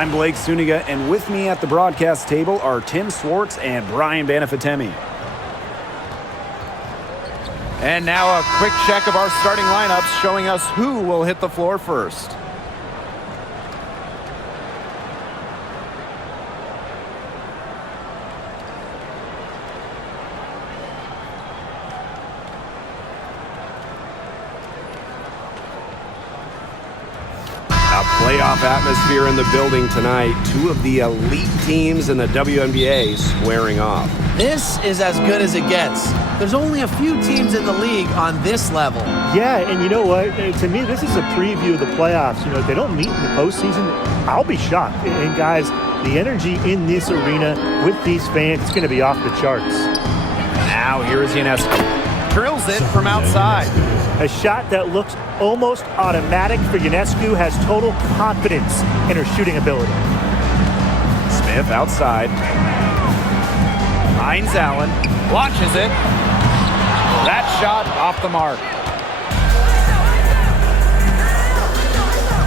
I'm Blake Suniga, and with me at the broadcast table are Tim Swartz and Brian Banafitemi. And now a quick check of our starting lineups showing us who will hit the floor first. Playoff atmosphere in the building tonight. Two of the elite teams in the WNBA squaring off. This is as good as it gets. There's only a few teams in the league on this level. Yeah, and you know what? To me, this is a preview of the playoffs. You know, if they don't meet in the postseason, I'll be shocked. And guys, the energy in this arena with these fans, it's going to be off the charts. Now here's Ionescu. Drills it from outside. A shot that looks almost automatic for Ionescu, has total confidence in her shooting ability. Smith outside. Hines Allen launches it. That shot off the mark.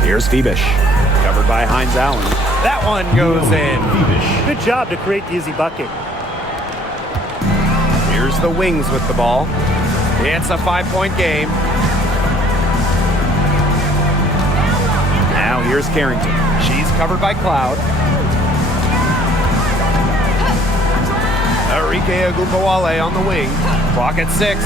Here's Phoebish, covered by Hines Allen. That one goes in. Good job to create the easy bucket. Here's the Wings with the ball. It's a 5-point game. Now here's Carrington. She's covered by Cloud. Arike Ogunbowale on the wing. Clock at 6.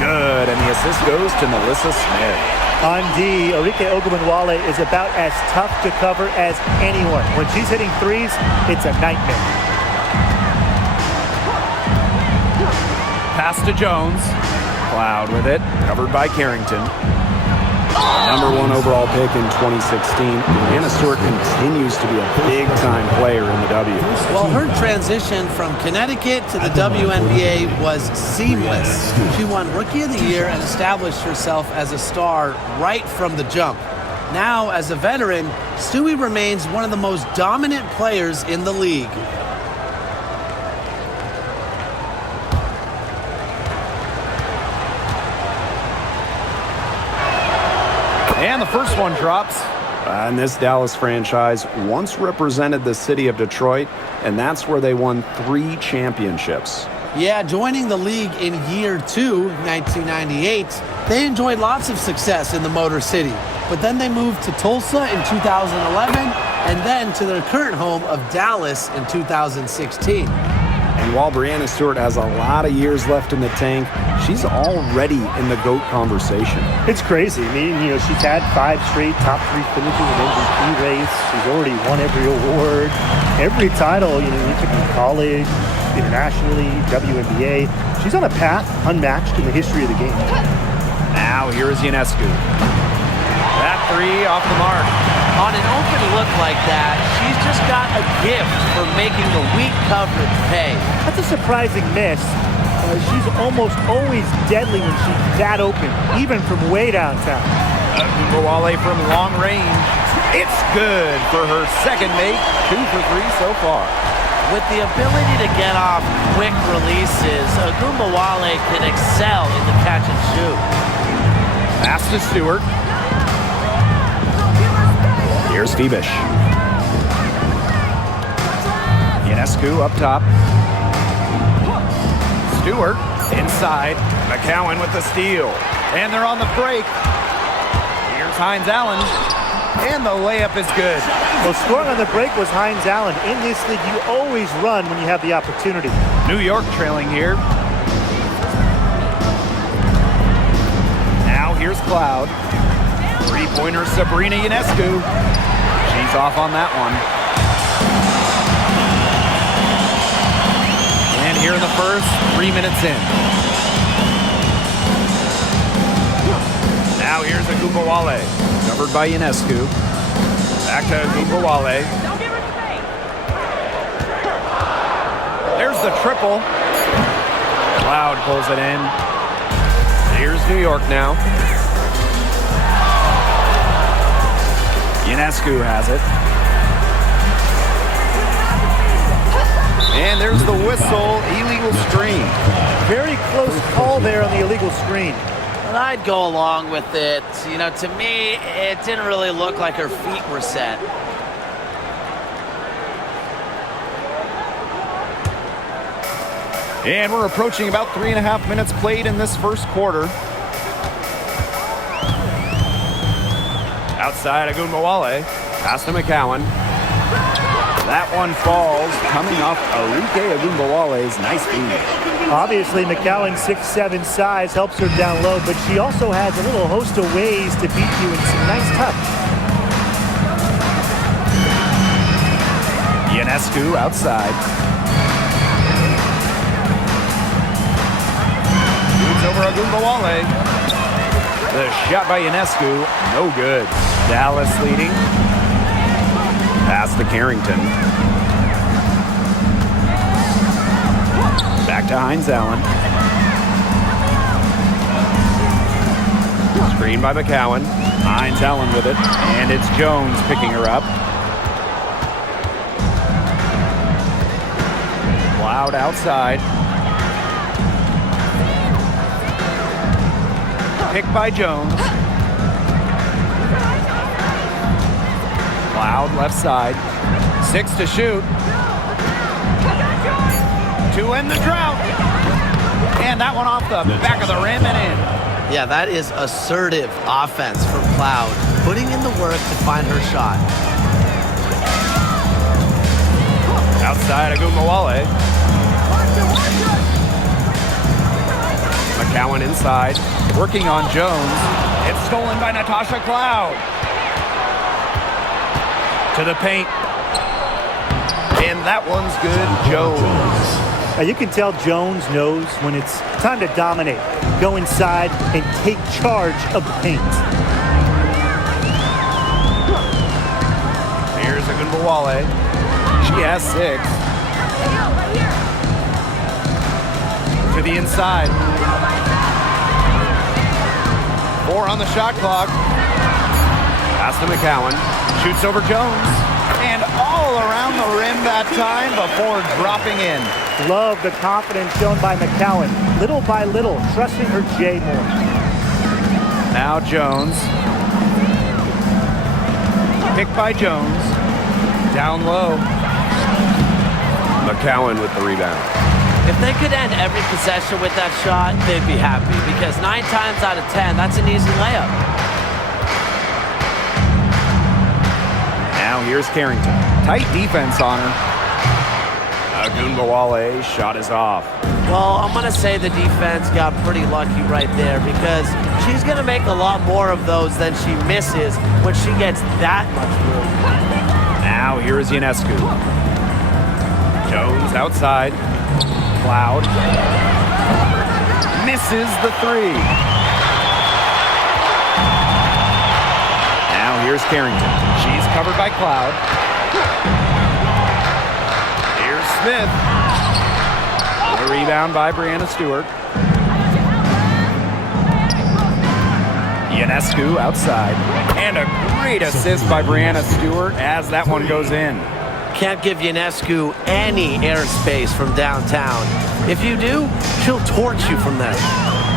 Good, and the assist goes to Melissa Smith. On D, Arike Ogunbowale is about as tough to cover as anyone. When she's hitting threes, it's a nightmare. Pass to Jones. Cloud with it. Covered by Carrington. #1 overall pick in 2016. Anna Stewart continues to be a big-time player in the W. Well, her transition from Connecticut to the WNBA was seamless. She won Rookie of the Year and established herself as a star right from the jump. Now, as a veteran, Stewie remains one of the most dominant players in the league. And the first one drops. And this Dallas franchise once represented the city of Detroit, and that's where they won 3 championships. Yeah, joining the league in year 2, 1998, they enjoyed lots of success in the Motor City. But then they moved to Tulsa in 2011, and then to their current home of Dallas in 2016. And while Breanna Stewart has a lot of years left in the tank, she's already in the GOAT conversation. It's crazy. I mean, you know, she's had 5 straight top 3 finishes in MVP race. She's already won every award, every title, you know, you took in college, internationally, WNBA. She's on a path unmatched in the history of the game. Now here's Ionescu. That 3 off the mark. On an open look like that, she's just got a gift for making the weak coverage pay. That's a surprising miss. She's almost always deadly when she's that open, even from way downtown. Ogunbowale from long range. It's good for her second make. 2 for 3 so far. With the ability to get off quick releases, Ogunbowale can excel in the catch and shoot. Pass to Stewart. Here's Phoebish. Ionescu up top. Stewart inside. McCowan with the steal. And they're on the break. Here's Hines Allen. And the layup is good. Well, scoring on the break was Hines Allen. In this league, you always run when you have the opportunity. New York trailing here. Now here's Cloud. 3-pointer Sabrina Ionescu. She's off on that one. And here in the first, 3 minutes in. Now here's Ogunbowale. Covered by Ionescu. Back to Ogunbowale. There's the triple. Cloud pulls it in. Here's New York now. Ionescu has it. And there's the whistle, illegal screen. Very close call there on the illegal screen. But I'd go along with it. You know, to me, it didn't really look like her feet were set. And we're approaching about 3.5 minutes played in this first quarter. Outside Agunbowale. Pass to McCowan. That one falls, coming off Arike Agunbowale's nice feed. Obviously, McCowan's 6'7" size helps her down low, but she also has a little host of ways to beat you in some nice touch. Ionescu outside. Moves over Agunbowale. The shot by Ionescu, no good. Dallas leading. Pass to Carrington. Back to Hines Allen. Screen by McCowan. Hines Allen with it. And it's Jones picking her up. Cloud outside. Picked by Jones. Cloud left side. 6 to shoot. To end the drought. And that one off the back of the rim and in. Yeah, that is assertive offense from Cloud, putting in the work to find her shot. Outside Agunbowale. McCowan inside. Working on Jones. It's stolen by Natasha Cloud. To the paint. And that one's good. Jones. Now you can tell Jones knows when it's time to dominate, go inside, and take charge of the paint. Here's Agunbowale. She has 6. To the inside. 4 on the shot clock. Pass to McCowan. Shoots over Jones. And all around the rim that time before dropping in. Love the confidence shown by McCowan. Little by little, trusting her J more. Now Jones. Picked by Jones. Down low. McCowan with the rebound. If they could end every possession with that shot, they'd be happy because 9 times out of 10, that's an easy layup. Now here's Carrington. Tight defense on her. Agunbowale shot is off. Well, I'm going to say the defense got pretty lucky right there because she's going to make a lot more of those than she misses when she gets that much room. Now here's Ionescu. Jones outside. Cloud. Misses the 3. Now here's Carrington. She's covered by Cloud. Here's Smith. The rebound by Brianna Stewart. Ionescu outside. And a great assist by Brianna Stewart as that one goes in. Can't give Ionescu any airspace from downtown. If you do, she'll torch you from there.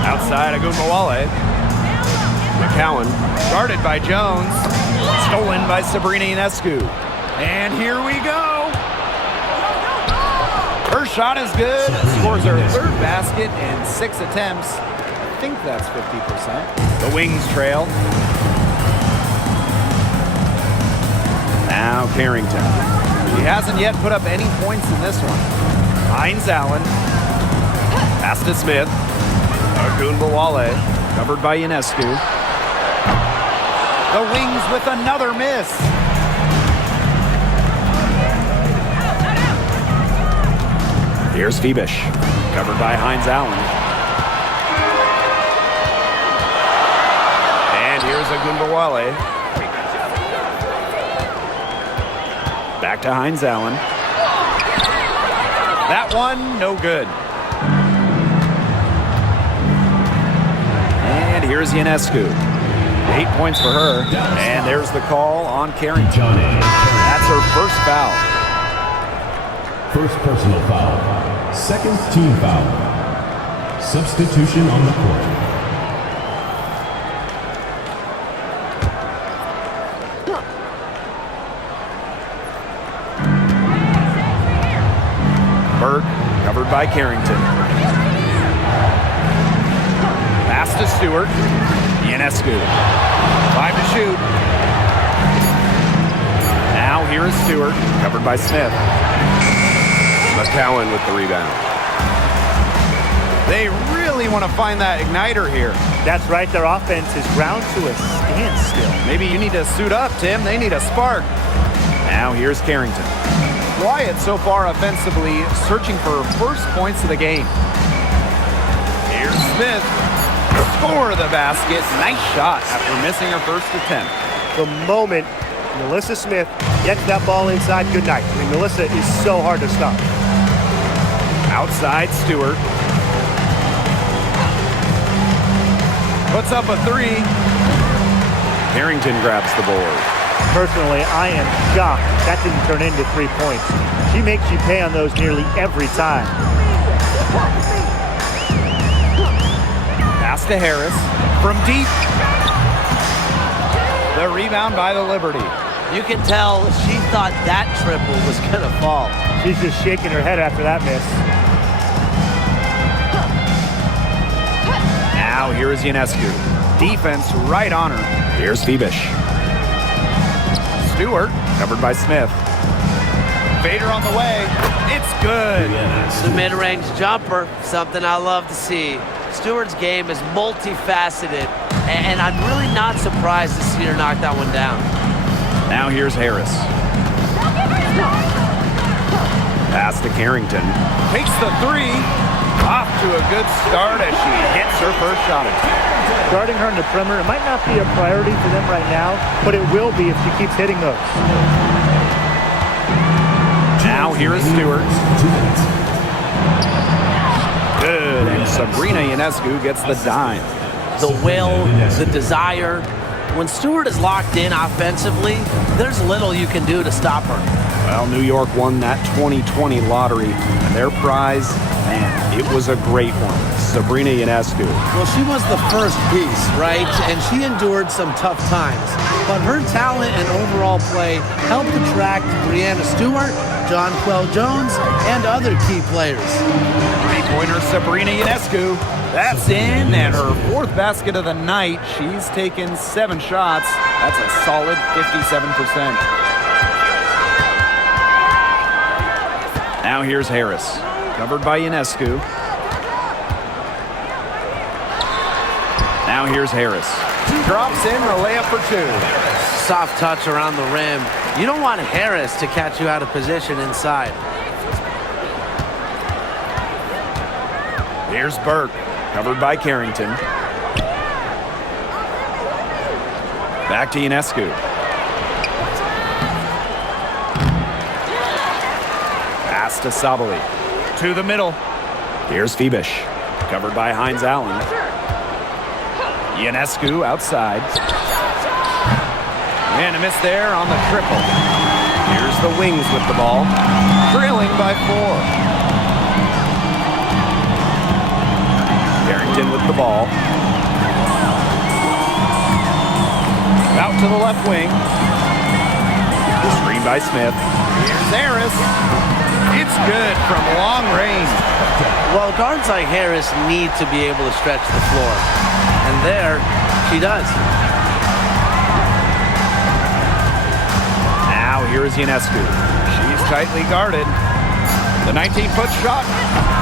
Outside Agunbowale. McCowan. Guarded by Jones. Stolen by Sabrina Ionescu. And here we go. Her shot is good. Scores her 3rd basket in 6 attempts. I think that's 50%. The Wings trail. Now Carrington. She hasn't yet put up any points in this one. Hines Allen. Pass to Smith. Agunbowale. Covered by Ionescu. The Wings with another miss. Here's Phoebish. Covered by Hines Allen. And here's Agunbowale. Back to Hines Allen. That one, no good. And here's Ionescu. 8 points for her. And there's the call on Carrington. That's her first foul. First personal foul. Second team foul. Substitution on the court. covered by Carrington. Pass to Stewart. Ionescu. 5 to shoot. Now here is Stewart, covered by Smith. McCowan with the rebound. They really want to find that igniter here. That's right. Their offense is ground to a standstill. Maybe you need to suit up, Tim. They need a spark. Now here's Carrington. Quiet so far offensively, searching for first points of the game. Here's Smith. Score the basket. Nice shot after missing her first attempt. The moment Melissa Smith gets that ball inside, good night. I mean, Melissa is so hard to stop. Outside Stewart. Puts up a 3. Carrington grabs the board. Personally, I am shocked that didn't turn into 3 points. She makes you pay on those nearly every time. Pass to Harris from deep. The rebound by the Liberty. You can tell she thought that triple was going to fall. She's just shaking her head after that miss. Now here is Ionescu. Defense right on her. Here's Phoebish. Stewart, covered by Smith. Fader on the way. It's good. The mid-range jumper, something I love to see. Stewart's game is multifaceted, and I'm really not surprised to see her knock that one down. Now here's Harris. Pass to Carrington. Takes the 3. Off to a good start as she hits her first shot. Guarding her in the perimeter, it might not be a priority for them right now, but it will be if she keeps hitting those. Now here is Stewart. Good, and Sabrina Ionescu gets the dime. The will, the desire. When Stewart is locked in offensively, there's little you can do to stop her. Well, New York won that 2020 lottery, and their prize, man, it was a great one. Sabrina Ionescu. Well, she was the first piece, right? And she endured some tough times. But her talent and overall play helped attract Brianna Stewart, John Quell Jones, and other key players. Three-pointer Sabrina Ionescu. That's in, and her 4th basket of the night. She's taken 7 shots. That's a solid 57%. Now here's Harris, covered by Ionescu. Now here's Harris. Drops in the layup for 2. Soft touch around the rim. You don't want Harris to catch you out of position inside. Here's Burke, covered by Carrington. Back to Ionescu. Pass to Sabali. To the middle. Here's Phoebish, covered by Hines Allen. Ionescu outside. And a miss there on the triple. Here's the Wings with the ball. Trailing by 4. Carrington with the ball. Out to the left wing. Screen by Smith. Here's Harris. It's good from long range. Well, guards like Harris need to be able to stretch the floor. And there, she does. Now here is Ionescu. She's tightly guarded. The 19-foot shot,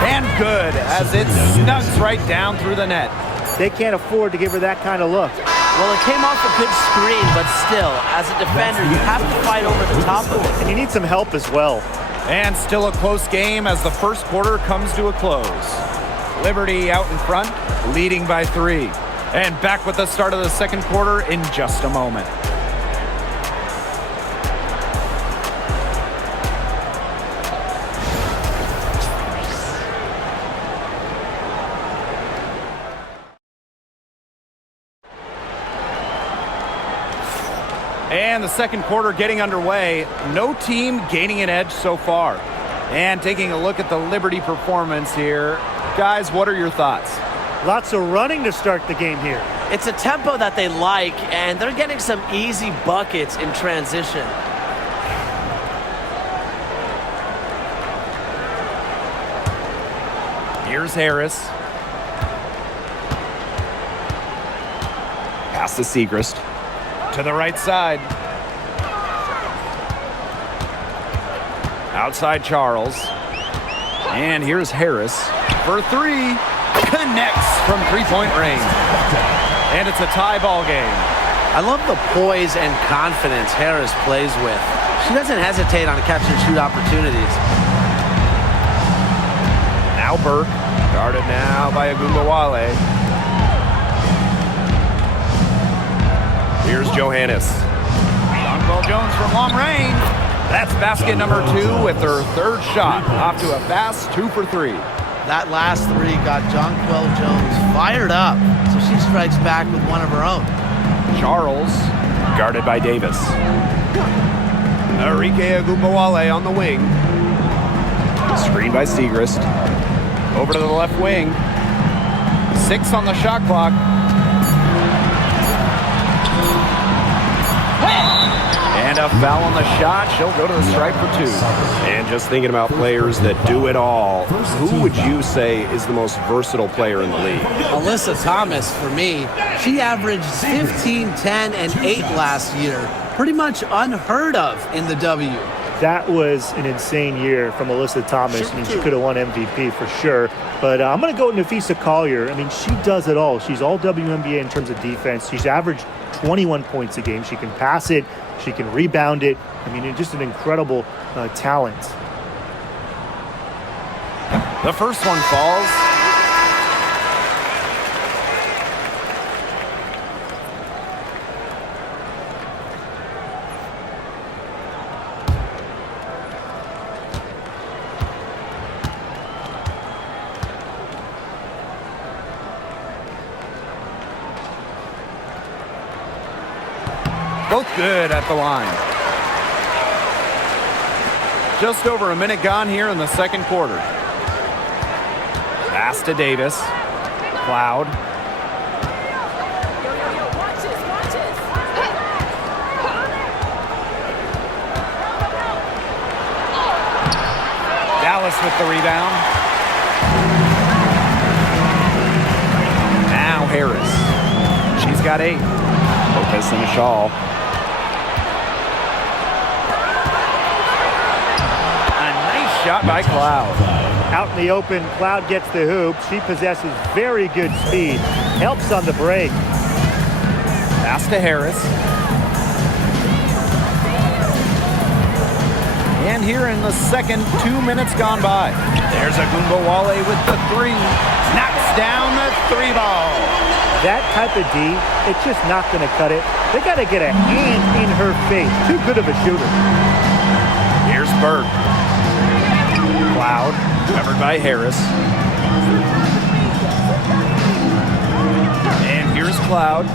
and good, as it snugs right down through the net. They can't afford to give her that kind of look. Well, it came off a good screen, but still, as a defender, you have to fight over the top of it. And you need some help as well. And still a close game as the first quarter comes to a close. Liberty out in front, leading by 3. And back with the start of the second quarter in just a moment. And the second quarter getting underway. No team gaining an edge so far. And taking a look at the Liberty performance here. Guys, what are your thoughts? Lots of running to start the game here. It's a tempo that they like, and they're getting some easy buckets in transition. Here's Harris. Pass to Segrist. To the right side. Outside Charles. And here's Harris for three. Connects from three-point range. And it's a tie ball game. I love the poise and confidence Harris plays with. She doesn't hesitate on catch-and-shoot opportunities. Now Burke, guarded now by Agumbawale. Here's Johannes. Jonquel Jones from long range. That's basket number 2 with her third shot. Off to a fast 2 for 3. That last three got Jonquel Jones fired up, so she strikes back with one of her own. Charles, Guarded by Davis. Arike Agumbawale on the wing. Screen by Segrist. Over to the left wing. 6 on the shot clock. And a foul on the shot. She'll go to the stripe for 2. And just thinking about players that do it all, who would you say is the most versatile player in the league? Alyssa Thomas, for me, she averaged 15, 10, and 8 last year. Pretty much unheard of in the W. That was an insane year from Alyssa Thomas. I mean, she could have won MVP for sure. But I'm going to go with Nafisa Collier. I mean, she does it all. She's all WNBA in terms of defense. She's averaged 21 points a game. She can pass it. She can rebound it. I mean, it's just an incredible talent. The first one falls. Both good at the line. Just over a minute gone here in the second quarter. Pass to Davis. Cloud. Dallas with the rebound. Now Harris. She's got 8. Lopez Seneschal. Shot by Cloud. Out in the open, Cloud gets the hoop. She possesses very good speed. Helps on the break. Pass to Harris. And here in the second, 2 minutes gone by. There's Agumbawale with the 3. Knocks down the 3 ball. That type of D, it's just not going to cut it. They got to get a hand in her face. Too good of a shooter. Here's Burke. Cloud, covered by Harris. And here's Cloud.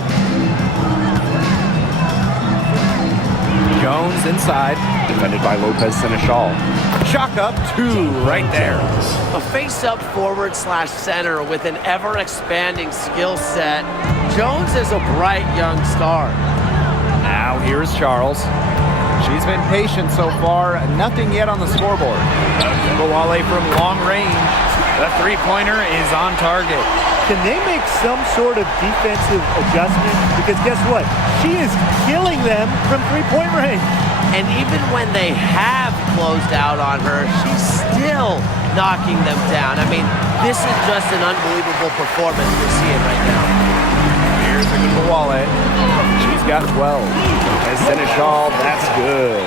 Jones inside. Defended by Lopez Seneschal. Chalk up 2 right there. A face-up forward / center with an ever-expanding skill set. Jones is a bright young star. Now here's Charles. She's been patient so far. Nothing yet on the scoreboard. Agumbawale from long range. The three-pointer is on target. Can they make some sort of defensive adjustment? Because guess what? She is killing them from three-point range. And even when they have closed out on her, she's still knocking them down. I mean, this is just an unbelievable performance we're seeing right now. Here's Agumbawale. She's got 12. And Seneschal, that's good.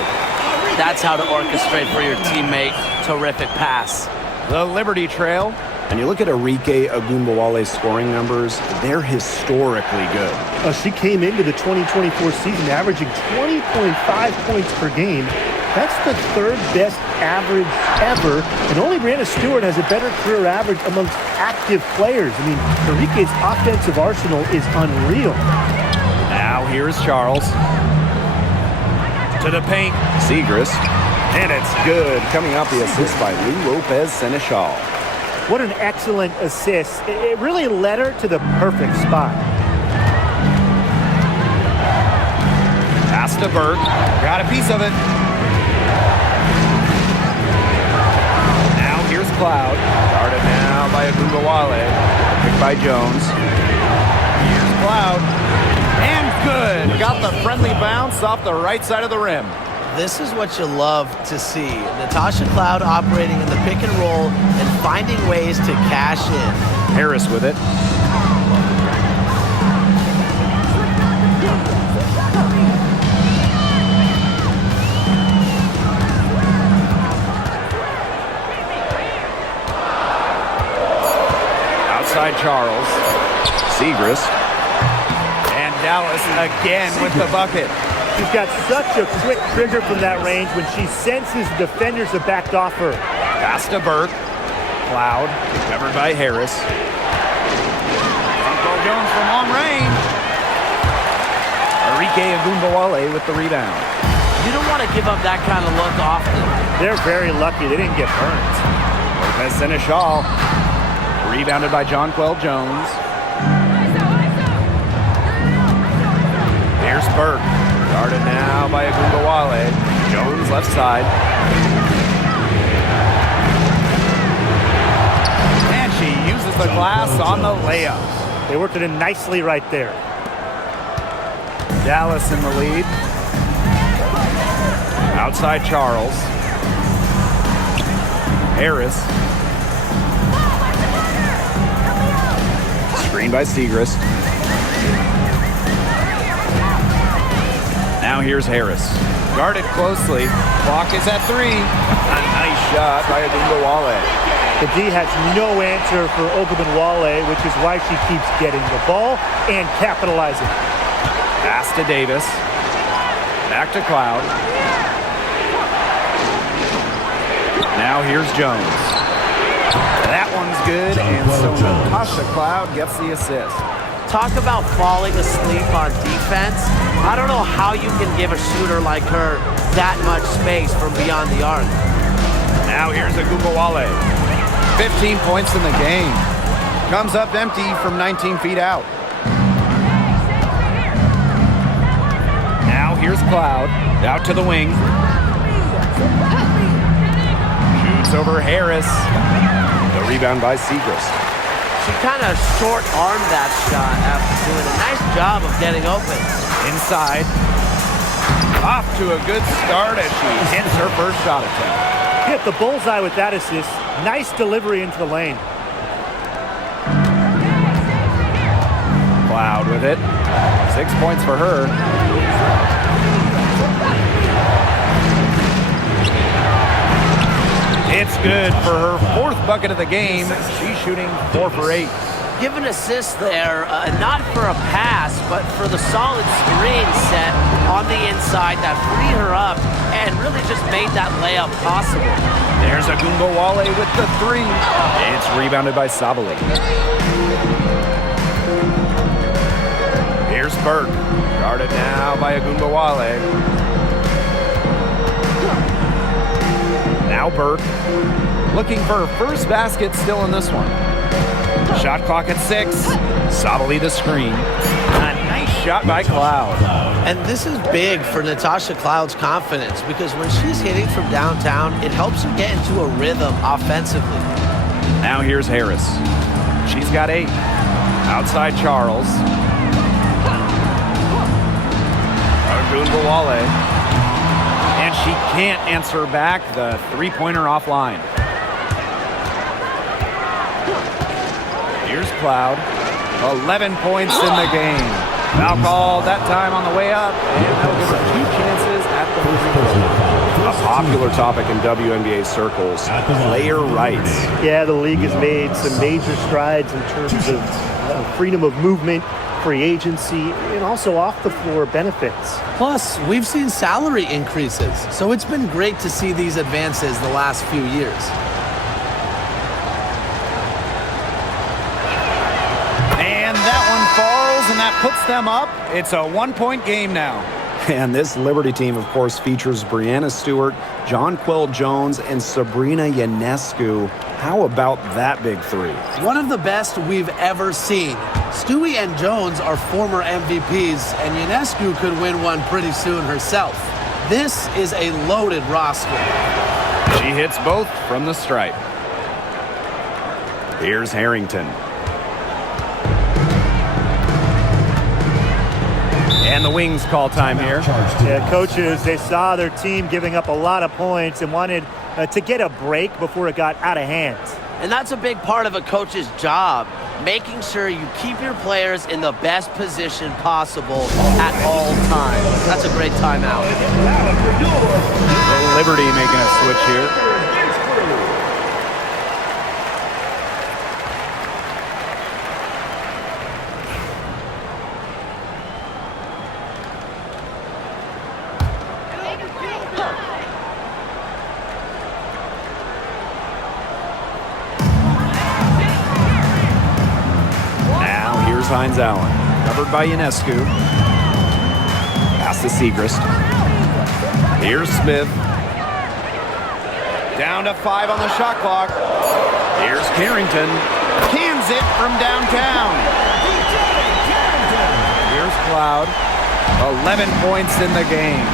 That's how to orchestrate for your teammate. Terrific pass. The Liberty Trail. And you look at Arike Agumbawale's scoring numbers, they're historically good. She came into the 2024 season averaging 20.5 points per game. That's the 3rd best average ever, and only Brianna Stewart has a better career average amongst active players. I mean, Arike's offensive arsenal is unreal. Now here's Charles. To the paint. Segrist. And it's good. Coming out the assist by Lou Lopez Seneschal. What an excellent assist. It really led her to the perfect spot. Pass to Burke. Got a piece of it. Now here's Cloud. Guarded now by Agumbawale. Picked by Jones. Here's Cloud. And good. Got the friendly bounce off the right side of the rim. This is what you love to see. Natasha Cloud operating in the pick and roll and finding ways to cash in. Harris with it. Outside Charles. Siegrist. And Dallas again with the bucket. She's got such a quick trigger from that range when she senses the defenders have backed off her. Pass to Burke. Cloud, covered by Harris. Front row Jones from long range. Arike Agumbawale with the rebound. You don't want to give up that kind of look often. They're very lucky they didn't get burnt. Lopez Seneschal. Rebounded by Jonquel Jones. Here's Burke. Guarded now by Agumbawale. Jones left side. And she uses the glass on the layup. They worked it in nicely right there. Dallas in the lead. Outside Charles. Harris. Screen by Siegrist. Now here's Harris. Guarded closely. Clock is at 3. A nice shot by Agumbawale. The D has no answer for Ogunbowale, which is why she keeps getting the ball and capitalizing. Pass to Davis. Back to Cloud. Now here's Jones. That one's good, and so Natasha Cloud gets the assist. Talk about falling asleep on defense. I don't know how you can give a shooter like her that much space from beyond the arc. Now here's Agumbawale. 15 points in the game. Comes up empty from 19 feet out. Now here's Cloud. Out to the wing. Shoots over Harris. The rebound by Siegrist. She kind of short-armed that shot after doing a nice job of getting open. Inside. Off to a good start as she hits her first shot attempt. Hit the bullseye with that assist. Nice delivery into the lane. Cloud with it. 6 points for her. It's good for her 4th bucket of the game. She's shooting 4 for 8. Give an assist there, not for a pass, but for the solid screen set on the inside that freed her up and really just made that layup possible. There's Agumbawale with the 3. It's rebounded by Sabali. Here's Burke. Guarded now by Agumbawale. Now Burke. Looking for her first basket still in this one. Shot clock at 6. Sabali the screen. A nice shot by Cloud. And this is big for Natasha Cloud's confidence because when she's hitting from downtown, it helps her get into a rhythm offensively. Now here's Harris. She's got 8. Outside Charles. Agumbawale. And she can't answer back the 3-pointer offline. Here's Cloud. 11 points in the game. Foul call that time on the way up. And that'll give her 2 chances at the free throw. A popular topic in WNBA circles, player rights. Yeah, the league has made some major strides in terms of freedom of movement, free agency, and also off-the-floor benefits. Plus, we've seen salary increases, so it's been great to see these advances the last few years. And that one falls, and that puts them up. It's a 1-point game now. And this Liberty team, of course, features Brianna Stewart, Jonquel Jones, and Sabrina Ionescu. How about that big 3? One of the best we've ever seen. Stewie and Jones are former MVPs, and Ionescu could win one pretty soon herself. This is a loaded roster. She hits both from the stripe. Here's Harrington. And the Wings call time here. Yeah, coaches, they saw their team giving up a lot of points and wanted to get a break before it got out of hand. And that's a big part of a coach's job, making sure you keep your players in the best position possible at all times. That's a great timeout. Liberty making a switch here. Hines Allen. Covered by Ionescu. Pass to Segrist. Here's Smith. Down to 5 on the shot clock. Here's Carrington. Cans it from downtown. Here's Cloud. 11 points in the game.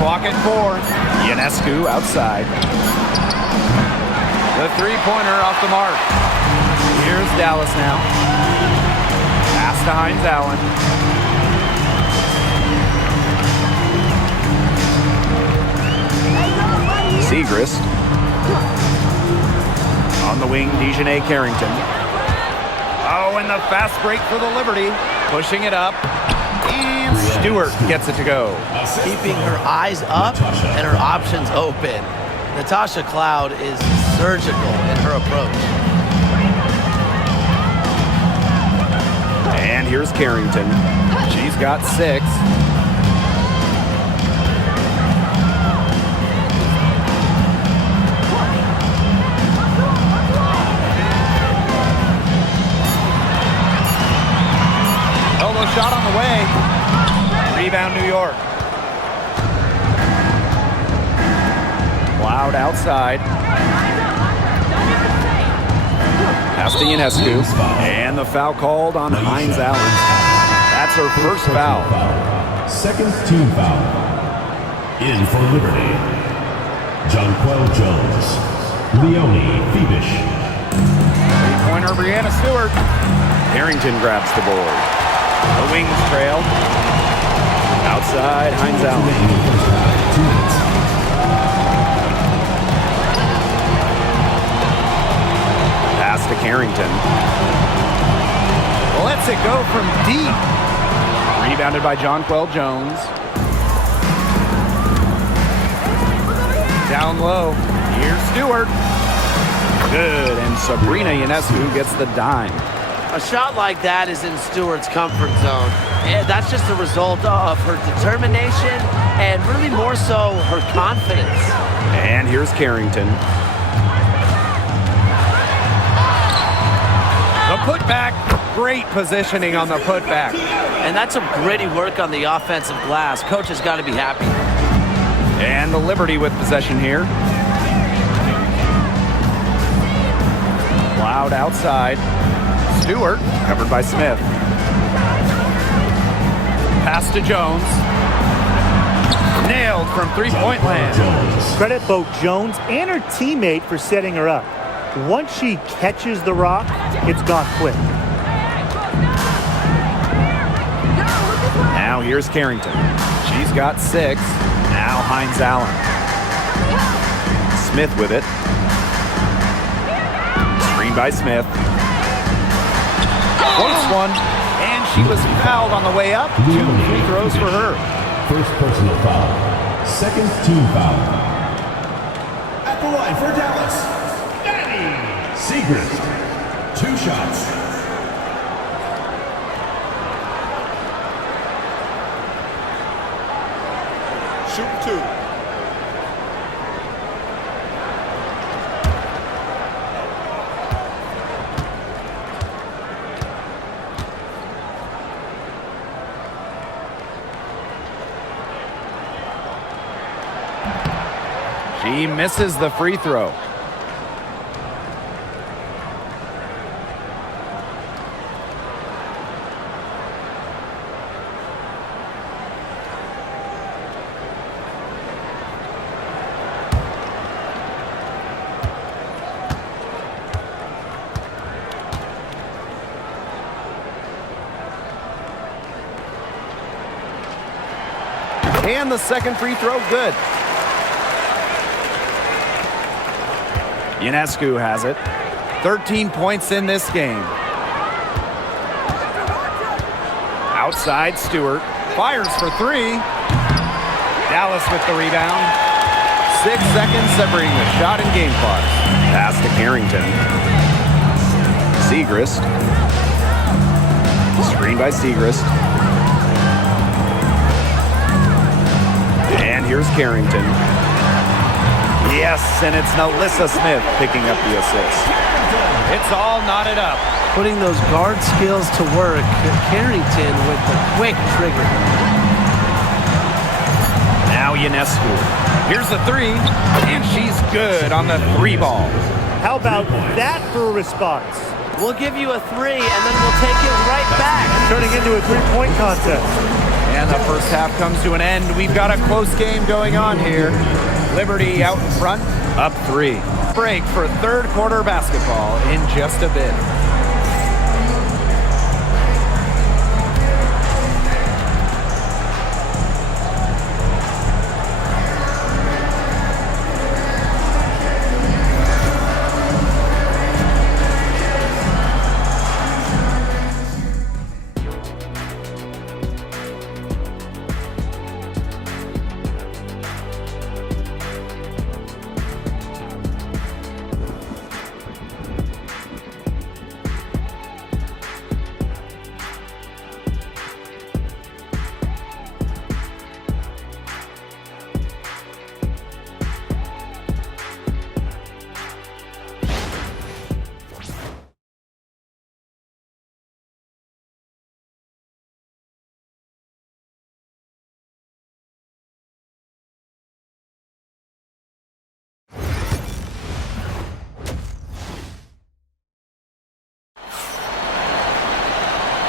Clock at 4. Ionescu outside. The three-pointer off the mark. Here's Dallas now. Pass to Hines Allen. Segrist. On the wing, Dejanay Carrington. Oh, and the fast break for the Liberty. Pushing it up. And Stewart gets it to go. Keeping her eyes up and her options open. Natasha Cloud is surgical in her approach. And here's Carrington. She's got 6. Elbow shot on the way. Rebound, New York. Cloud outside. Pass to Ionescu. And the foul called on Hines Allen. That's her first foul. Second team foul. In for Liberty. Jonquel Jones. Leonie Phoebish. Three-pointer, Brianna Stewart. Harrington grabs the board. The Wings trail. Outside, Hines Allen. Pass to Carrington. Lets it go from deep. Rebounded by Jonquel Jones. Down low. Here's Stewart. Good, and Sabrina Ionescu gets the dime. A shot like that is in Stewart's comfort zone. And that's just a result of her determination and really more so her confidence. And here's Carrington. The putback. Great positioning on the putback. And that's some gritty work on the offensive glass. Coach has got to be happy. And the Liberty with possession here. Cloud outside. Stewart, covered by Smith. Pass to Jones. Nailed from three-point land. Credit both Jones and her teammate for setting her up. Once she catches the rock, it's gone quick. Now here's Carrington. She's got 6. Now Hines Allen. Smith with it. Screen by Smith. Close one. And she was fouled on the way up. 2 free throws for her. First personal foul. Second team foul. At the line for Dallas, Danny Segrist. 2 shots. Shoot 2. She misses the free throw. And the second free throw, good. Ionescu has it. 13 points in this game. Outside, Stewart. Fires for three. Dallas with the rebound. 6 seconds separating the shot and game clock. Pass to Carrington. Segrist. Screen by Segrist. And here's Carrington. Yes, and it's Nalissa Smith picking up the assist. It's all knotted up. Putting those guard skills to work. Carrington with the quick trigger. Now Ionescu. Here's the three, and she's good on the three ball. How about that for a response? We'll give you a three, and then we'll take it right back. Turning into a three-point contest. And the first half comes to an end. We've got a close game going on here. Liberty out in front, up 3. Break for third quarter basketball in just a bit.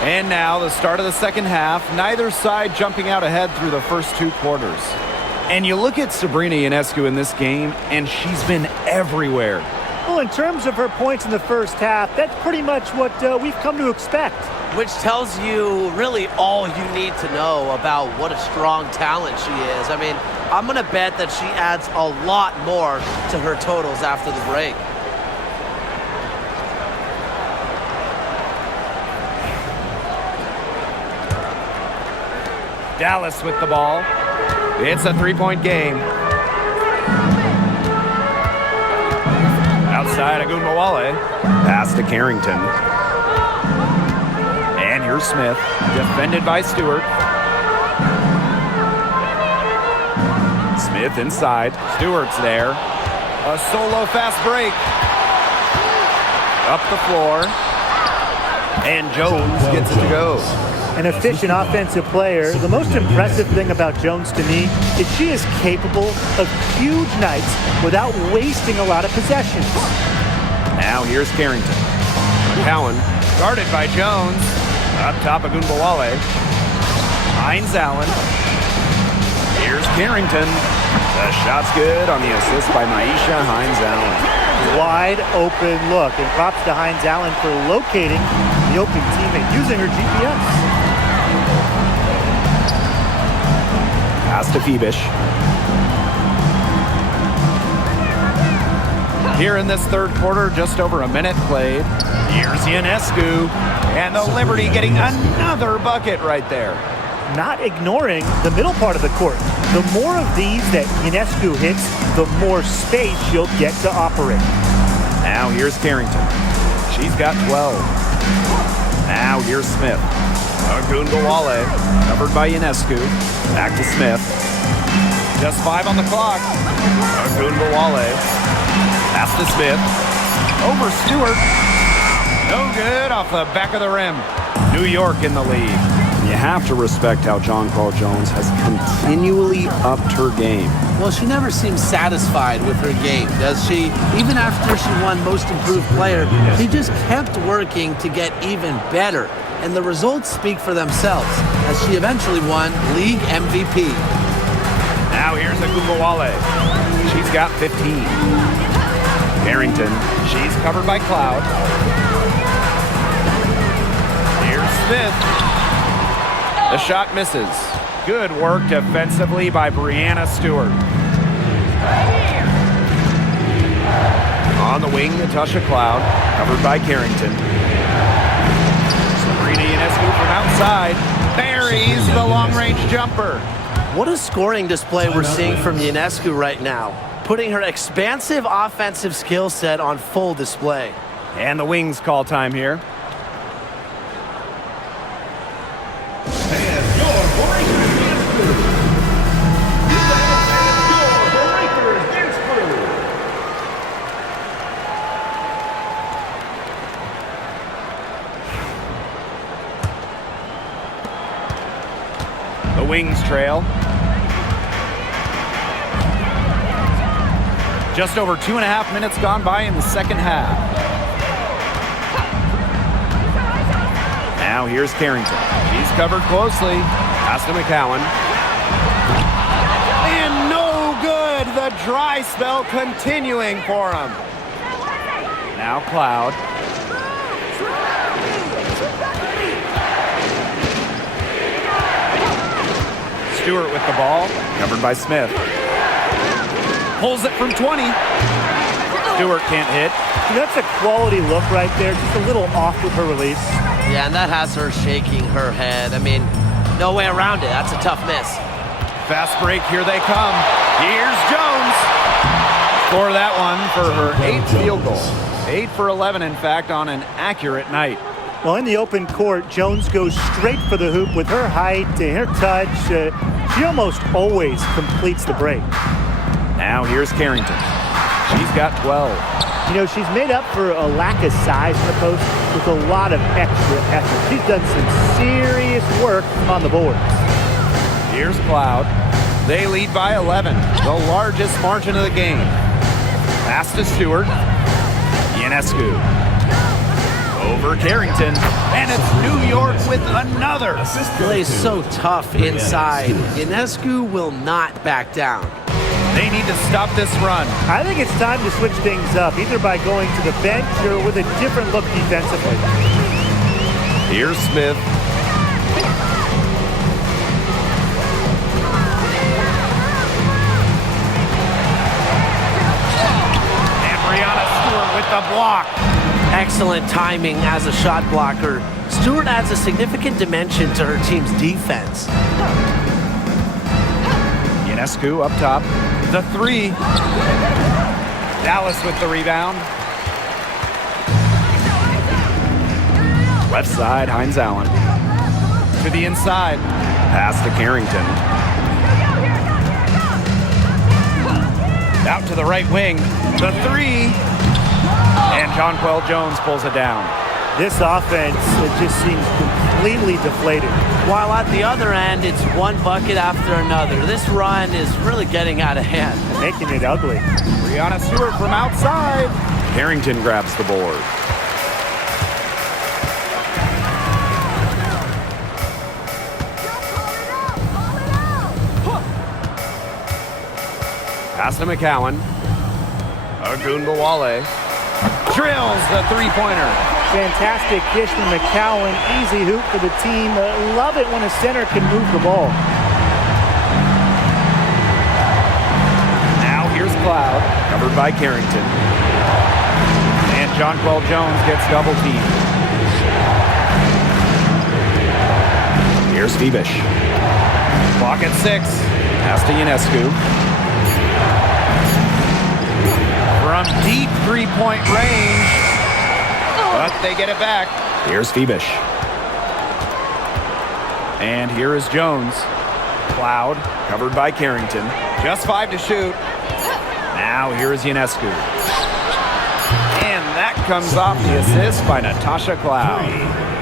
And now the start of the second half. Neither side jumping out ahead through the first 2 quarters. And you look at Sabrina Ionescu in this game, and she's been everywhere. Well, in terms of her points in the first half, that's pretty much what we've come to expect. Which tells you really all you need to know about what a strong talent she is. I mean, I'm going to bet that she adds a lot more to her totals after the break. Dallas with the ball. It's a 3-point game. Outside Agunmawale. Pass to Carrington. And here's Smith. Defended by Stewart. Smith inside. Stewart's there. A solo fast break. Up the floor. And Jones gets it to go. An efficient offensive player. The most impressive thing about Jones to me is she is capable of huge nights without wasting a lot of possessions. Now here's Carrington. McCowan guarded by Jones. Up top of Agunbawale. Hines Allen. Here's Carrington. The shot's good on the assist by Maisha Hines Allen. Wide open look. And props to Hines Allen for locating the open teammate using her GPS. Pass to Phoebish. Here in this third quarter, just over a minute played. Here's Ionescu. And the Liberty getting another bucket right there. Not ignoring the middle part of the court. The more of these that Ionescu hits, the more space she'll get to operate. Now here's Carrington. She's got 12. Now here's Smith. Agunbawale covered by Ionescu. Back to Smith. Just 5 on the clock. Agunbawale. Pass to Smith. Over Stewart. No good off the back of the rim. New York in the lead. You have to respect how Jonquel Jones has continually upped her game. Well, she never seems satisfied with her game, does she? Even after she won Most Improved Player, she just kept working to get even better. And the results speak for themselves, as she eventually won League MVP. Now here's Agunbawale. She's got 15. Carrington. She's covered by Cloud. Here's Smith. The shot misses. Good work defensively by Brianna Stewart. On the wing, Natasha Cloud, covered by Carrington. Sabrina Ionescu from outside buries the long-range jumper. What a scoring display we're seeing from Ionescu right now, putting her expansive offensive skill set on full display. And the Wings call time here. And your Breakers dance crew. The Wings trail. Just over 2.5 minutes gone by in the second half. Now here's Carrington. She's covered closely. Pass to McCowan. And no good. The dry spell continuing for him. Now Cloud. Stewart with the ball. Covered by Smith. Pulls it from 20. Stewart can't hit. That's a quality look right there. Just a little off with her release. Yeah, and that has her shaking her head. I mean, no way around it. That's a tough miss. Fast break, here they come. Here's Jones. For that one for her 8th field goal. 8 for 11, in fact, on an accurate night. Well, in the open court, Jones goes straight for the hoop with her height and her touch. She almost always completes the break. Now here's Carrington. She's got 12. You know, she's made up for a lack of size in the post with a lot of extra effort. She's done some serious work on the boards. Here's Cloud. They lead by 11, the largest margin of the game. Pass to Stewart. Ionescu. Over Carrington. And it's New York with another. Plays so tough inside. Ionescu will not back down. They need to stop this run. I think it's time to switch things up, either by going to the bench or with a different look defensively. Here's Smith. And Brianna Stewart with the block. Excellent timing as a shot blocker. Stewart adds a significant dimension to her team's defense. Ionescu up top. The three. Dallas with the rebound. Left side, Hines Allen. To the inside. Pass to Carrington. Out to the right wing. The three. And Jonquel Jones pulls it down. This offense just seems completely deflated. While at the other end, it's one bucket after another. This run is really getting out of hand. Making it ugly. Brianna Stewart from outside. Carrington grabs the board. Pass to McCowan. Ogunbowale drills the three-pointer. Fantastic dish from McCowan. Easy hoop for the team. Love it when a center can move the ball. Now here's Cloud, covered by Carrington. And Jonquel Jones gets double teamed. Here's Febish. Clock at 6. Pass to Ionescu. From deep three-point range. But they get it back. Here's Febish. And here is Jones. Cloud, covered by Carrington. Just 5 to shoot. Now here is Ionescu. And that comes off the assist by Natasha Cloud.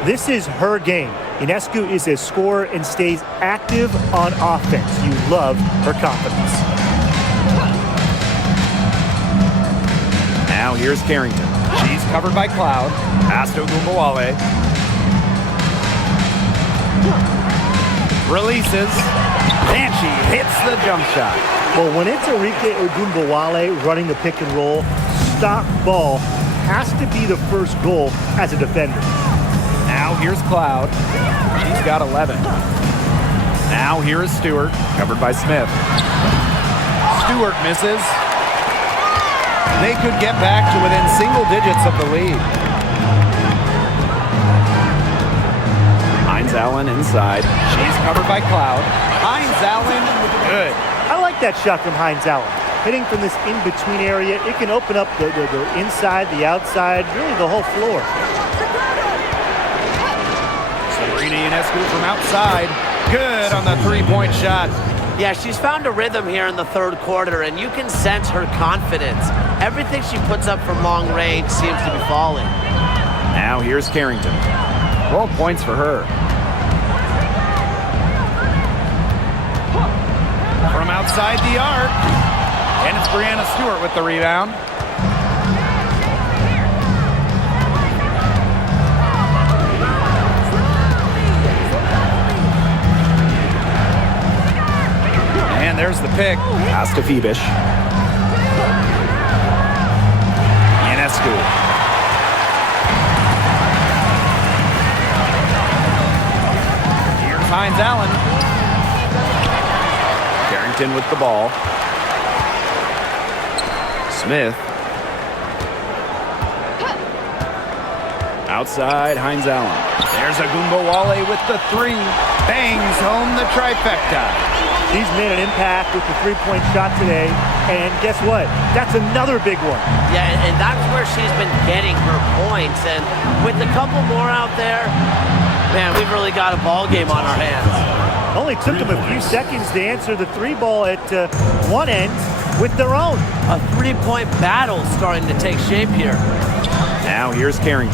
This is her game. Ionescu is a scorer and stays active on offense. You love her confidence. Now here's Carrington. She's covered by Cloud. Pass to Ogunbowale. Releases. And she hits the jump shot. Well, when it's Enrique Ogunbowale running the pick and roll, stop ball has to be the first goal as a defender. Now here's Cloud. She's got 11. Now here is Stewart, covered by Smith. Stewart misses. They could get back to within single digits of the lead. Hines Allen inside. She's covered by Cloud. Hines Allen, good. I like that shot from Hines Allen. Hitting from this in-between area, it can open up the inside, the outside, really the whole floor. Sabrina Ionescu from outside. Good on the three-point shot. Yeah, she's found a rhythm here in the third quarter, and you can sense her confidence. Everything she puts up from long range seems to be falling. Now here's Carrington. 12 points for her. From outside the arc. And it's Brianna Stewart with the rebound. And there's the pick. Pass to Phoebish. Ionescu. Here's Hines Allen. Carrington with the ball. Smith. Outside, Hines Allen. There's Agumbawale with the three. Bangs home the trifecta. She's made an impact with the three-point shot today, and guess what? That's another big one. Yeah, and that's where she's been getting her points. And with a couple more out there, man, we've really got a ball game on our hands. Only took them a few seconds to answer the three ball at one end with their own. A three-point battle starting to take shape here. Now here's Carrington.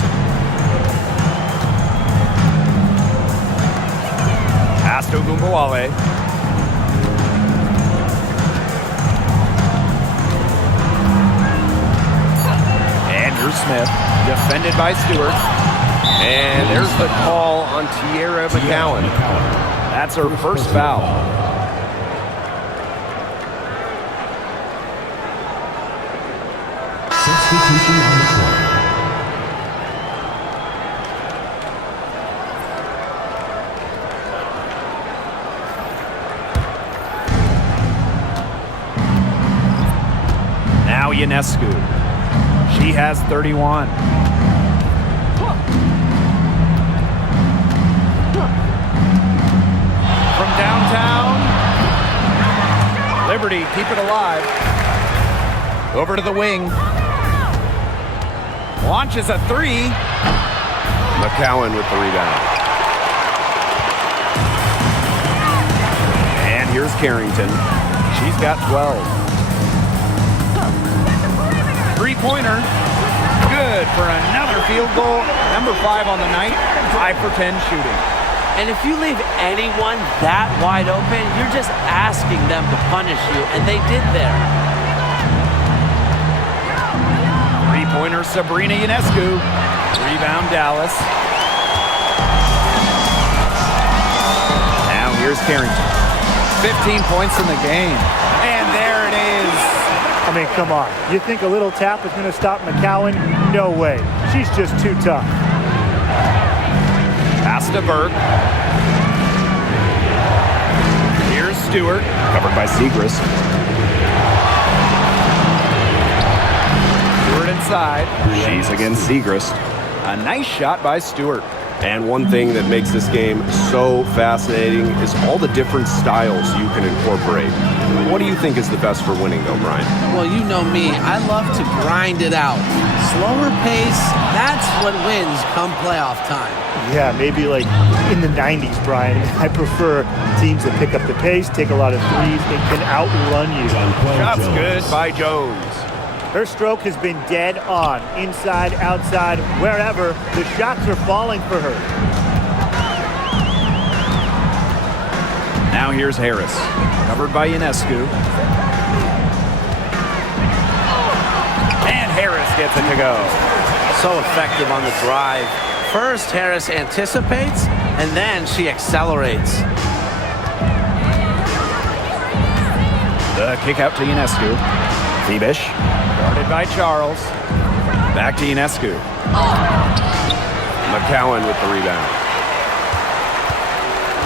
Pass to Agumbawale. Smith, defended by Stewart. And there's the call on Tierra McCowan. That's her first foul. Substitution on the court. Now Ionescu. She has 31. From downtown, Liberty, keep it alive. Over to the wing. Launches a three. McCowan with the rebound. And here's Carrington. She's got 12. Three-pointer. Good for another field goal. Number 5 on the night. 5 for 10 shooting. And if you leave anyone that wide open, you're just asking them to punish you, and they did there. Three-pointer, Sabrina Ionescu. Rebound, Dallas. Now here's Carrington. 15 points in the game. And there it is. I mean, come on. You think a little tap is going to stop McCowan? No way. She's just too tough. Pass to Burke. Here's Stewart. Covered by Segrist. Stewart inside. She's against Segrist. A nice shot by Stewart. And one thing that makes this game so fascinating is all the different styles you can incorporate. What do you think is the best for winning, though, Brian? Well, you know me. I love to grind it out. Slower pace, that's what wins come playoff time. Yeah, maybe like in the 90s, Brian. I prefer teams that pick up the pace, take a lot of threes, and can outrun you. Shots good by Jones. Her stroke has been dead on. Inside, outside, wherever, the shots are falling for her. Now here's Harris. Covered by Ionescu. And Harris gets it to go. So effective on the drive. First, Harris anticipates, and then she accelerates. The kick out to Ionescu. Phoebish. Guarded by Charles. Back to Ionescu. McCowan with the rebound.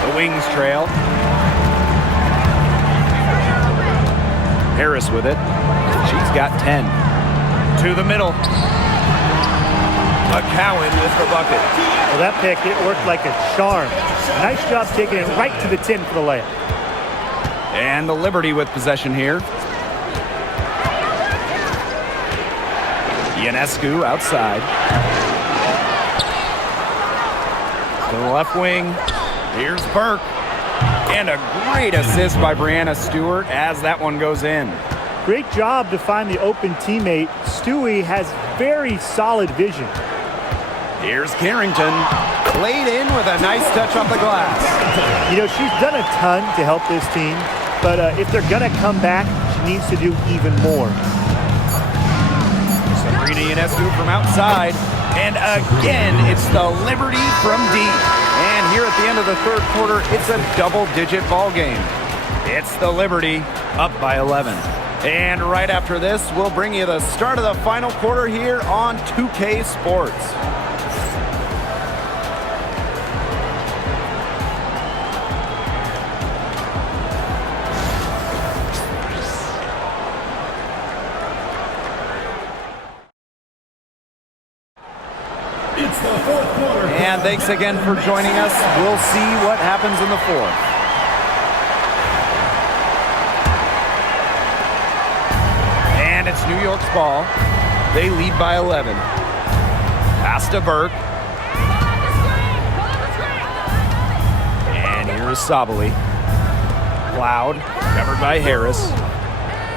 The Wings trail. Harris with it. She's got 10. To the middle. McCowan with the bucket. Well, that pick, it worked like a charm. Nice job taking it right to the 10 for the layup. And the Liberty with possession here. Ionescu outside. To the left wing. Here's Burke. And a great assist by Breanna Stewart as that one goes in. Great job to find the open teammate. Stewie has very solid vision. Here's Carrington. Laid in with a nice touch off the glass. You know, she's done a ton to help this team, but if they're going to come back, she needs to do even more. Sabrina Ionescu from outside. And again, it's the Liberty from deep. And here at the end of the third quarter, it's a double-digit ball game. It's the Liberty up by 11. And right after this, we'll bring you the start of the final quarter here on 2K Sports. It's the fourth quarter. And thanks again for joining us. We'll see what happens in the fourth. And it's New York's ball. They lead by 11. Pass to Burke. And here's Sabali. Cloud, covered by Harris.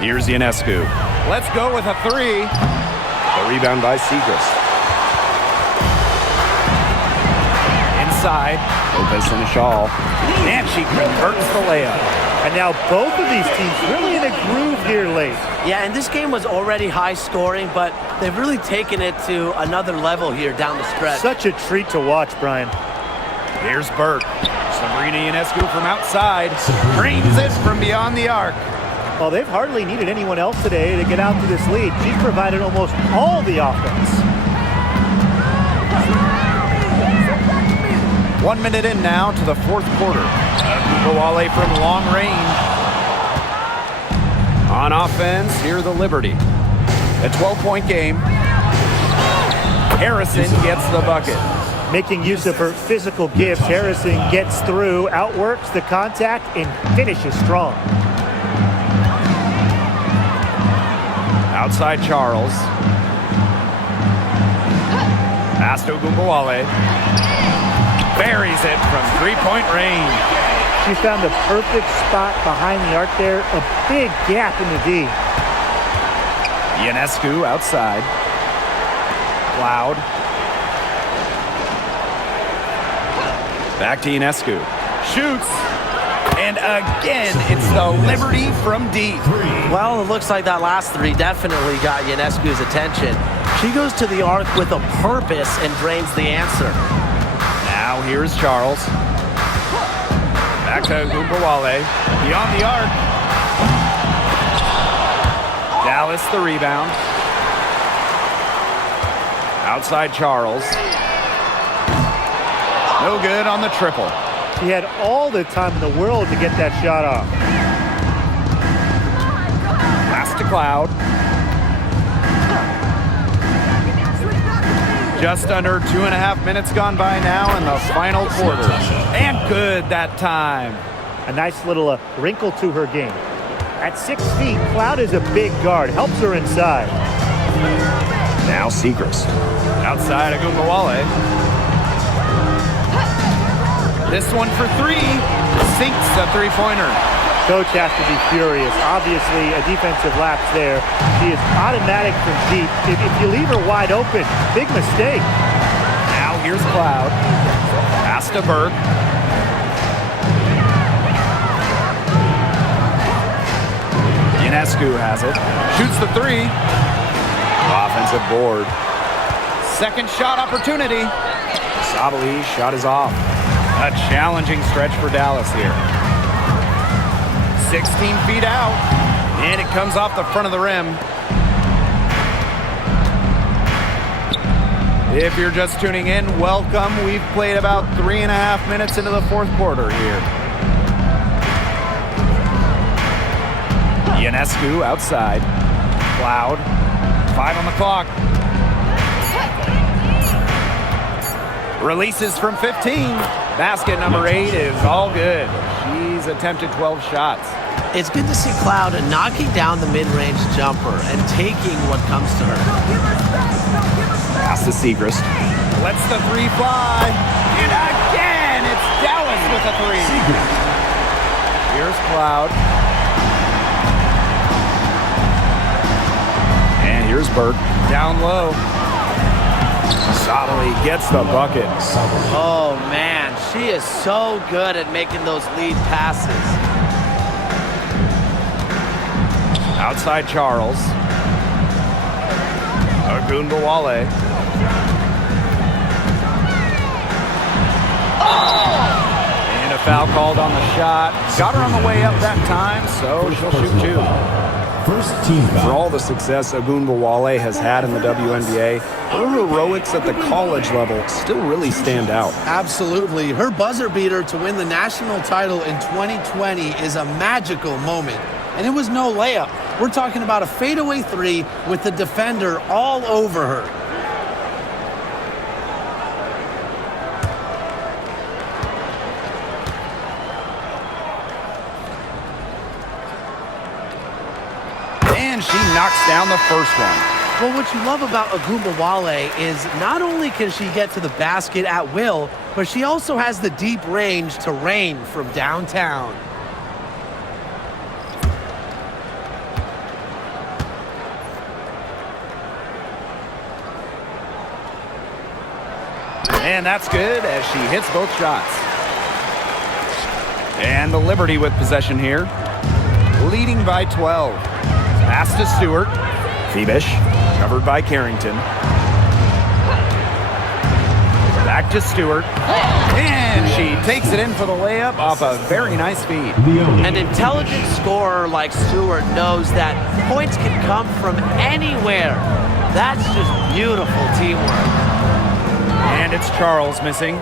Here's Ionescu. Let's go with a three. The rebound by Segrist. Inside. Lopez and a shawl. And she converts the layup. And now both of these teams really in a groove here late. Yeah, and this game was already high scoring, but they've really taken it to another level here down the stretch. Such a treat to watch, Brian. Here's Burke. Sabrina Ionescu from outside. Drains it from beyond the arc. Well, they've hardly needed anyone else today to get out to this lead. She's provided almost all the offense. 1 minute in now to the fourth quarter. Kouale from long range. On offense, here the Liberty. A 12-point game. Harrison gets the bucket. Making use of her physical gifts, Harrison gets through, outworks the contact, and finishes strong. Outside Charles. Pass to Kouale. Buries it from three-point range. She found the perfect spot behind the arc there, a big gap in the D. Ionescu outside. Cloud. Back to Ionescu. Shoots. And again, it's the Liberty from deep. Well, it looks like that last three definitely got Ionescu's attention. She goes to the arc with a purpose and drains the answer. Now here's Charles. Back to Kouale. Beyond the arc. Dallas the rebound. Outside Charles. No good on the triple. She had all the time in the world to get that shot off. Pass to Cloud. Just under 2.5 minutes gone by now in the final quarter. And good that time. A nice little wrinkle to her game. At 6 feet, Cloud is a big guard. Helps her inside. Now Segrist. Outside Kouale. This one for three. Sinks a three-pointer. Coach has to be furious. Obviously, a defensive lapse there. She is automatic from deep. If you leave her wide open, big mistake. Now here's Cloud. Pass to Burke. Ionescu has it. Shoots the three. Offensive board. Second shot opportunity. Sabali shot is off. A challenging stretch for Dallas here. 16 feet out, and it comes off the front of the rim. If you're just tuning in, welcome. We've played about 3.5 minutes into the fourth quarter here. Ionescu outside. Cloud. 5 on the clock. Releases from 15. Basket number 8 is all good. She's attempted 12 shots. It's good to see Cloud knocking down the mid-range jumper and taking what comes to her. Pass to Segrist. Lets the 3 fly. And again, it's Dallas with a 3. Here's Cloud. And here's Burke. Down low. Solidly gets the bucket. Oh, man. She is so good at making those lead passes. Outside Charles. Ogunbowale. And a foul called on the shot. Got her on the way up that time, so she'll shoot 2. First team For all the success Ogunbowale has had in the WNBA, her heroics at the college level still really stand out. Absolutely. Her buzzer beater to win the national title in 2020 is a magical moment. And it was no layup. We're talking about a fadeaway 3 with the defender all over her. And she knocks down the first one. Well, what you love about Ogunbowale is not only can she get to the basket at will, but she also has the deep range to rain from downtown. And that's good as she hits both shots. And the Liberty with possession here. Leading by 12. Pass to Stewart. Phoebish, Covered by Carrington. Back to Stewart. And she takes it in for the layup off a very nice feed. An intelligent scorer like Stewart knows that points can come from anywhere. That's just beautiful teamwork. And it's Charles missing.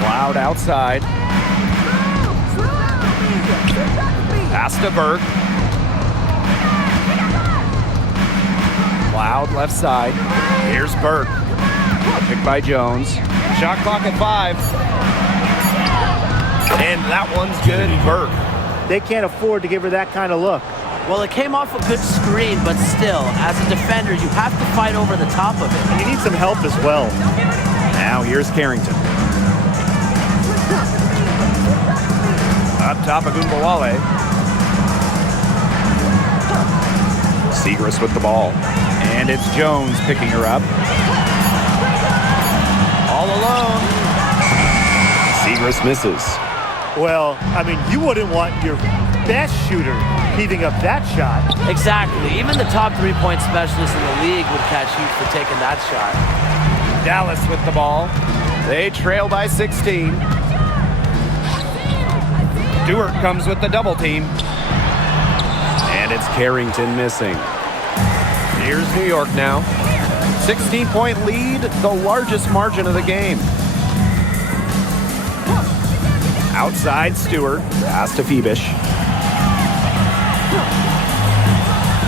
Cloud outside. Pass to Burke. Cloud left side. Here's Burke. Picked by Jones. Shot clock at 5. And that one's good, Burke. They can't afford to give her that kind of look. Well, it came off a good screen, but still, as a defender, you have to fight over the top of it. And you need some help as well. Now here's Carrington. Up top of Ogunbowale. Segrist with the ball. And it's Jones picking her up. All alone. Segrist misses. Well, I mean, you wouldn't want your best shooter heaving up that shot. Exactly. Even the top three-point specialist in the league would catch heat for taking that shot. Dallas with the ball. They trail by 16. Stewart comes with the double team. And it's Carrington missing. Here's New York now. 16-point lead, the largest margin of the game. Outside Stewart. Pass to Phoebish.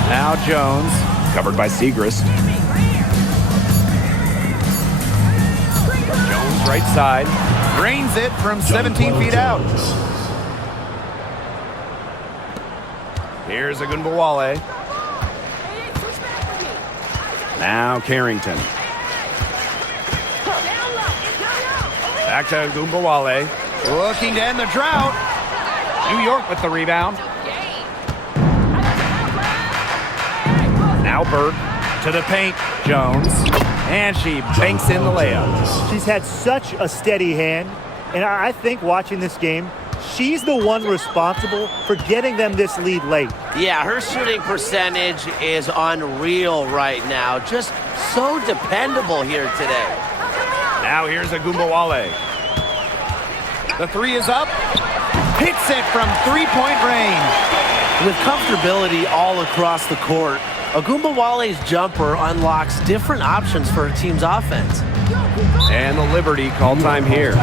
Now Jones. Covered by Segrist. Jones right side. Drains it from 17 feet out. Here's Ogunbowale. Now Carrington. Back to Ogunbowale. Looking to end the drought. New York with the rebound. Now Burke to the paint. Jones. And she banks in the layup. She's had such a steady hand. And I think watching this game, she's the one responsible for getting them this lead late. Yeah, her shooting percentage is unreal right now. Just so dependable here today. Now here's Ogunbowale. The 3 is up. Hits it from three-point range. With comfortability all across the court, Ogunbowale's jumper unlocks different options for her team's offense. And the Liberty call time here.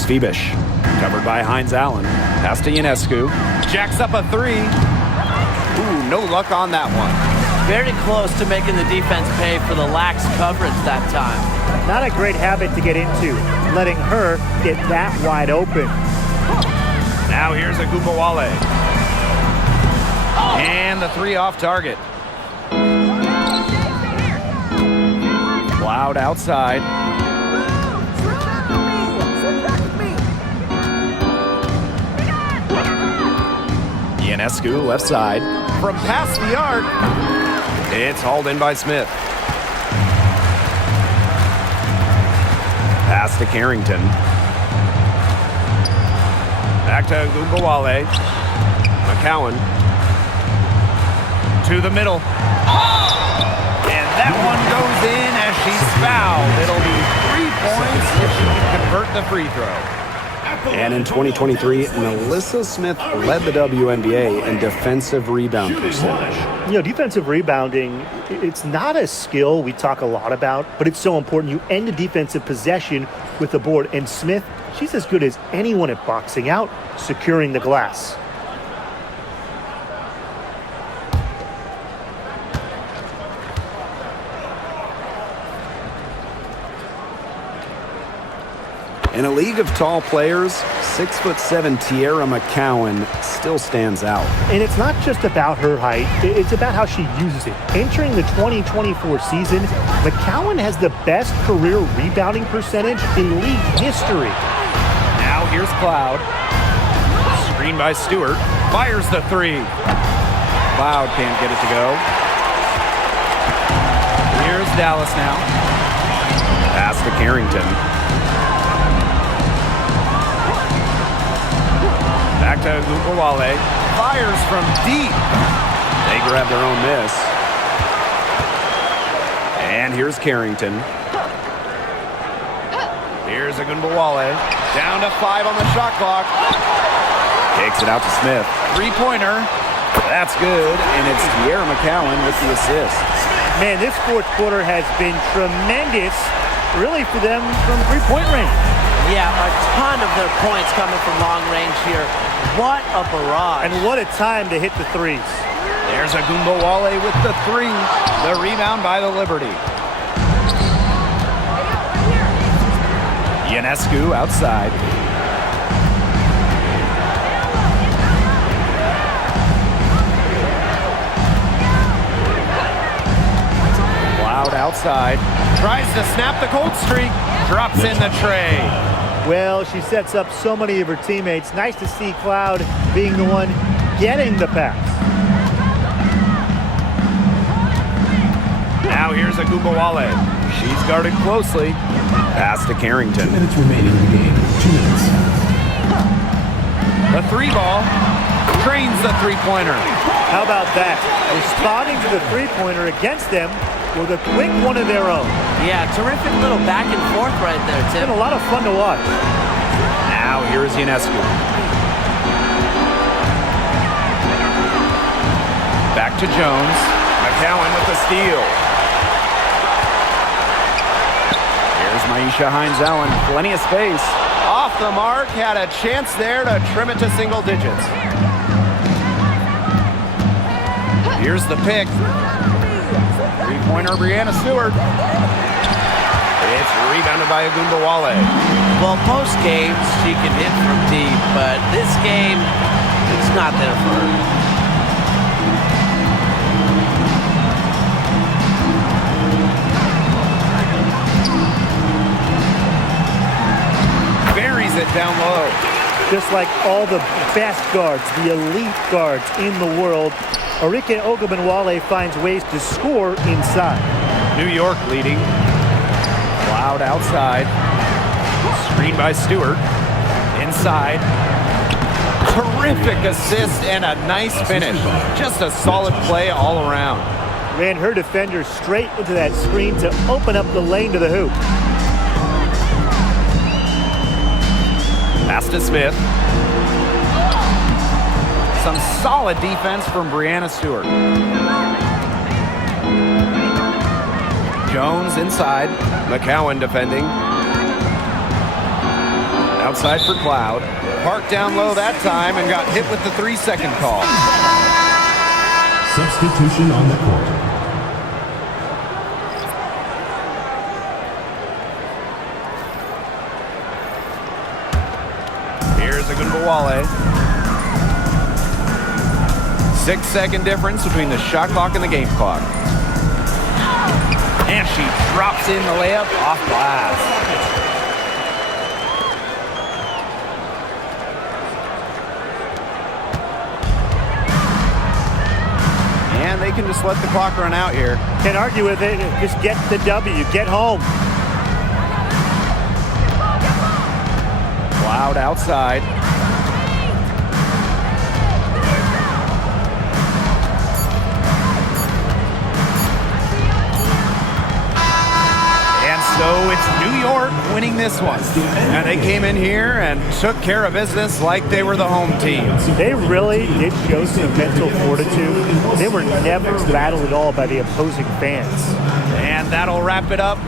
Here's Phoebish. Covered by Hines Allen. Pass to Ionescu. Jacks up a three. Ooh, no luck on that one. Very close to making the defense pay for the lax coverage that time. Not a great habit to get into, letting her get that wide open. Now here's Agumbawale. And the three off target. Cloud outside. Ionescu left side. From past the arc. It's hauled in by Smith. Pass to Carrington. Back to Agumbawale. McCowan. To the middle. And that one goes in as she's fouled. It'll be 3 points if she can convert the free throw. And in 2023, Melissa Smith led the WNBA in defensive rebound percentage. You know, defensive rebounding, it's not a skill we talk a lot about, but it's so important. You end a defensive possession with the board. And Smith, she's as good as anyone at boxing out, securing the glass. In a league of tall players, 6'7" Tierra McCowan still stands out. And it's not just about her height, it's about how she uses it. Entering the 2024 season, McCowan has the best career rebounding percentage in league history. Now here's Cloud. Screen by Stewart. Fires the three. Cloud can't get it to go. Here's Dallas now. Pass to Carrington. Back to Agumbawale. Fires from deep. They grab their own miss. And here's Carrington. Here's Agumbawale. Down to 5 on the shot clock. Takes it out to Smith. Three-pointer. That's good, and it's Tierra McCowan with the assist. Man, this fourth quarter has been tremendous, really, for them from three-point range. Yeah, a ton of their points coming from long range here. What a barrage. And what a time to hit the threes. There's Agumbawale with the three. The rebound by the Liberty. Ionescu outside. Cloud outside. Tries to snap the cold streak. Drops in the tray. Well, she sets up so many of her teammates. Nice to see Cloud being the one getting the pass. Now here's Agumbawale. She's guarded closely. Pass to Carrington. 2 minutes remaining in the game. 2 minutes. The three ball. Drains the three-pointer. How about that? Responding to the three-pointer against them with a quick one of their own. Yeah, terrific little back and forth right there, It's Tim. been a lot of fun to watch. Now here's Ionescu. Back to Jones. McCowan with the steal. Here's Maisha Hines-Allen. Plenty of space. Off the mark. Had a chance there to trim it to single digits. Here's the pick. Three-pointer, Brianna Stewart. It's rebounded by Agumbawale. Well, most games she can hit from deep, but this game, it's not there for her. Buries it down low. Just like all the best guards, the elite guards in the world, Arike Ogunbowale finds ways to score inside. New York leading. Cloud outside. Screen by Stewart. Inside. Terrific assist and a nice finish. Just a solid play all around. Ran her defender straight into that screen to open up the lane to the hoop. Pass to Smith. Some solid defense from Brianna Stewart. Jones inside. McCowan defending. Now Outside for Cloud. Parked down low that time and got hit with the 3-second call. Substitution on the court. Here's a good Wale. 6-second difference between the shot clock and the game clock. And she drops in the layup off glass. And they can just let the clock run out here. Can't argue with it. Just get the W. Get home. Cloud outside. And so it's New York winning this one. And they came in here and took care of business like they were the home team. They really did show some mental fortitude. They were never rattled at all by the opposing fans. And that'll wrap it up